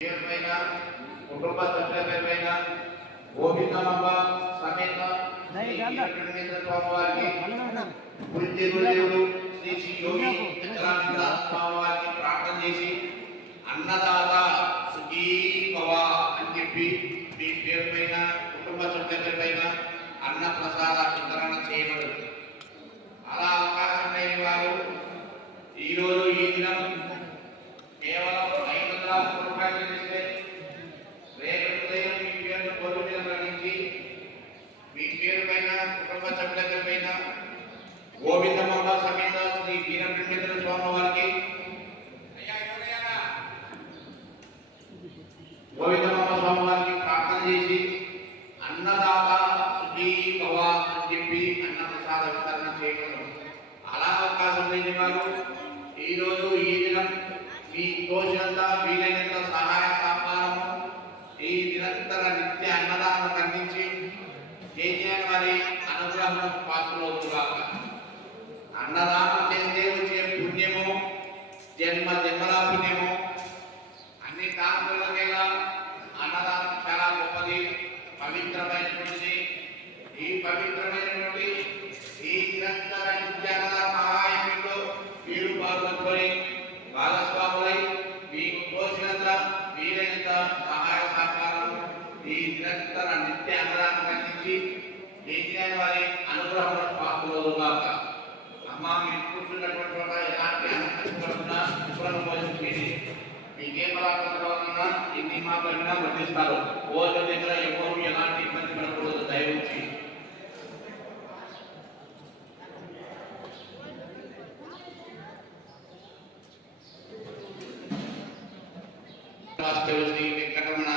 పేరు పైన కుటుంబ సభ్యుల పేరు పైన గోవిందమ్మ సమేత శ్రీ వెంకటేశ్వర స్వామి వారికి పూజ్య గురుదేవుడు శ్రీ శ్రీ యోగి చంద్రానంద స్వామి వారికి ప్రార్థన చేసి అన్నదాత సుఖీ భవ అని చెప్పి మీ పేరు పైన కుటుంబ సభ్యుల పేరు పైన అన్న ప్రసాద వితరణ చేయబడుతుంది అలా అవకాశం లేని వారు ఈరోజు ఈ దినం కేవలం ఐదు వందల రూపాయలు ఇస్తే రేపు ఉదయం మీ పేరు పొరుగు మీద ప్రకటించి మీ పేరు పైన కుటుంబ సభ్యుల పేరు పైన గోవిందమ్మ సమేత శ్రీ వీరభద్రేంద్ర స్వామి వారికి గోవిందమ్మ స్వామి వారికి ప్రార్థన చేసి అన్నదాత సుఖీ భవ అని చెప్పి అన్న ప్రసాద వితరణ చేయడం అలా అవకాశం లేని వారు ఈరోజు ఈ దినం మీ తోచినంత వీలైనంత సహాయ సహకారము ఈ నిరంతర నిత్య అన్నదానం అందించి కేజీఎన్ వారి అనుగ్రహం పాత్రలవుతుగాక. అన్నదానం చేస్తే వచ్చే పుణ్యము జన్మ జన్మల పుణ్యము అన్ని దానములకెల్లా అన్నదానం చాలా గొప్పది పవిత్రమైనటువంటిది ఈ పవిత్రమైనటువంటి ఈ నిరంతర నిత్యాన్నద సహాయంలో మీరు పాల్గొని భాగస్వాములై మీకు తోచినంత వీలైనంత సహాయ సహకారం ఈ నిరంతర నిత్య అన్నదానం అందించి వారి అనుగ్రహం అమ్మ మీరు కూర్చున్నటువంటి చోట ఎలాంటి శుభ్రం భోజనం చేసి భోజనం శ్రీ వెంకటరమణ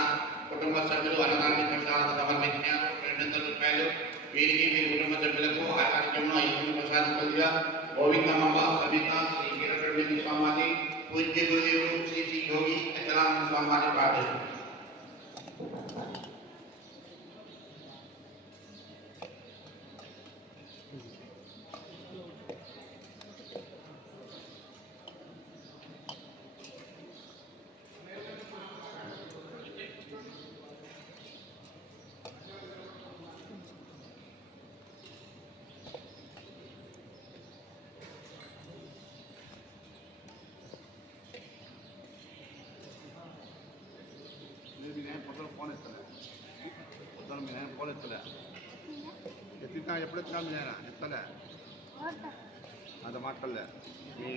కుటుంబ సభ్యులు అన్నదాన్ని ప్రసాదం సమర్పించారు రెండు వందల రూపాయలు వీరికి వీరి కుటుంబ సభ్యులకు ఆరోగ్యంలో ఐశ్వర్యం ప్రసాదించగా గోవిందమ్మ సమేత శ్రీ వీరబ్రహ్మణ్య స్వామి పూజ్య గురుదేవుడు శ్రీ శ్రీ యోగి అచలానంద స్వామి ప్రార్థన నాయన పొద్దున ఫోన్ ఎత్తలే పొద్దున మీ నాయన ఫోన్ ఎత్తలే ఎత్తినా ఎప్పుడు ఎత్తినా మీ నాయన ఎత్తలే అంత మాట్లాడలే మీ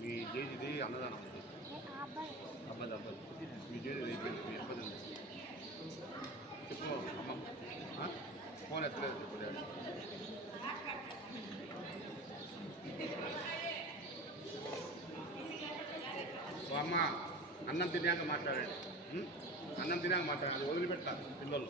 మీ జేజీది అన్నదానం అబ్బాయి అబ్బాయి మీ జేజీ అయిపోయింది మీ అబ్బాయి చెప్పు అమ్మ ఆ? ఫోన్ ఎత్తలేదు చెప్పు డాడీ ఓ అమ్మ అన్నం తిన్నాక మాట్లాడండి. అన్నం తినాక మాట్లాడండి. వదిలిపెట్టాలి పిల్లలు.